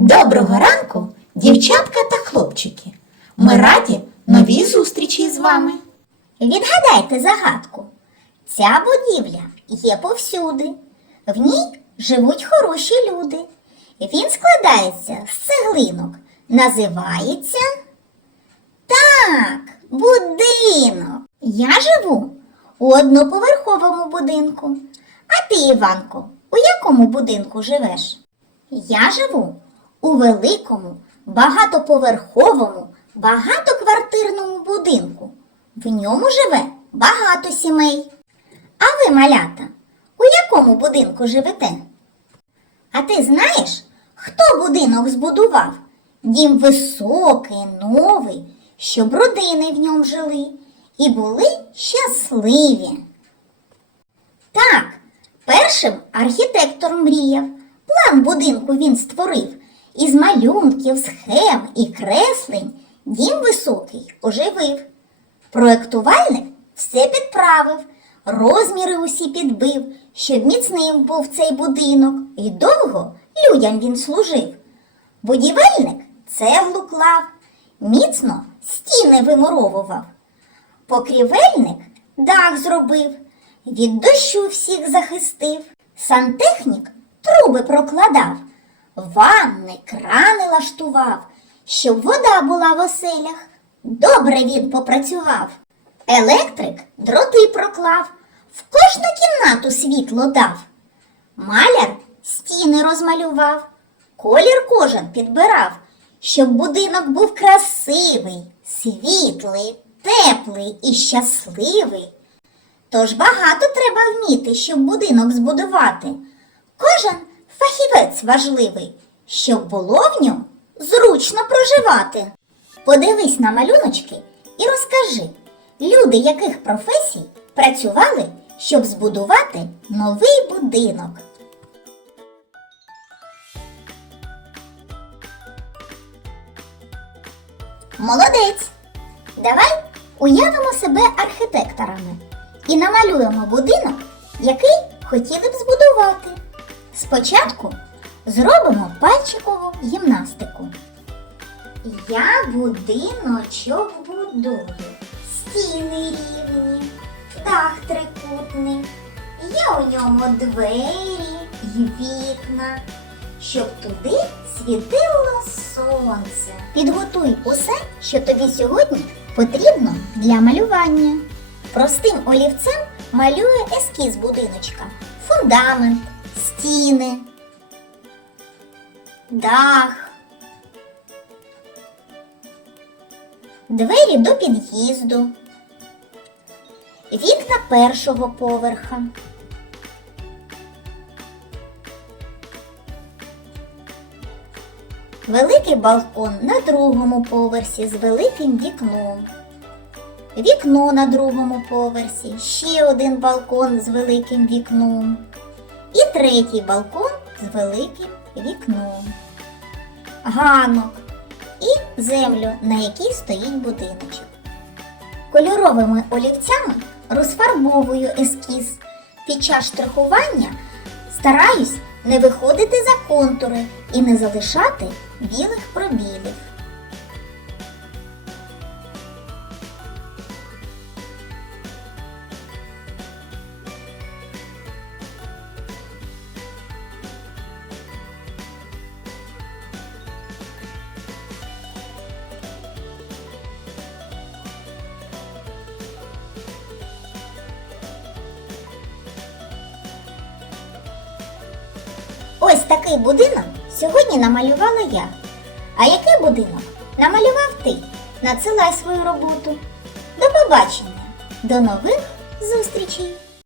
Доброго ранку, дівчатка та хлопчики. Ми раді новій зустрічі з вами. Відгадайте загадку. Ця будівля є повсюди. В ній живуть хороші люди. Він складається з цеглинок. Називається так, будинок. Я живу у одноповерховому будинку. А ти, Іванко, у якому будинку живеш? Я живу у великому, багатоповерховому, багатоквартирному будинку. В ньому живе багато сімей. А ви, малята, у якому будинку живете? А ти знаєш, хто будинок збудував? Дім високий, новий, щоб родини в ньому жили і були щасливі. Так, першим архітектор мріяв. План будинку він створив. Із малюнків, схем і креслень дім високий оживив. Проектувальник все підправив, розміри усі підбив, щоб міцним був цей будинок, і довго людям він служив. Будівельник цеглу клав, міцно стіни вимуровував. Покрівельник дах зробив, від дощу всіх захистив. Сантехнік труби прокладав, ванни, крани лаштував, щоб вода була в оселях. Добре він попрацював. Електрик дроти проклав, в кожну кімнату світло дав. Маляр стіни розмалював, колір кожен підбирав, щоб будинок був красивий, світлий, теплий і щасливий. Тож багато треба вміти, щоб будинок збудувати. Кожен фахівець важливий, щоб було в ньому зручно проживати. Подивись на малюночки і розкажи, люди яких професій працювали, щоб збудувати новий будинок. Молодець! Давай уявимо себе архітекторами і намалюємо будинок, який хотіли б збудувати. Спочатку зробимо пальчикову гімнастику. Я будиночок будую, стіни рівні, дах трикутний. Є у ньому двері й вікна, щоб туди світило сонце. Підготуй усе, що тобі сьогодні потрібно для малювання. Простим олівцем малює ескіз будиночка, фундамент, стіни, дах. двері до під'їзду, вікна першого поверха. Великий балкон на другому поверсі з великим вікном. Вікно на другому поверсі, ще один балкон з великим вікном. І третій балкон з великим вікном. Ганок і землю, на якій стоїть будиночок. Кольоровими олівцями розфарбовую ескіз. Під час штрихування стараюсь не виходити за контури і не залишати білих пробілів. Такий будинок сьогодні намалювала я. А який будинок намалював ти? Надсилай свою роботу. До побачення, до нових зустрічей!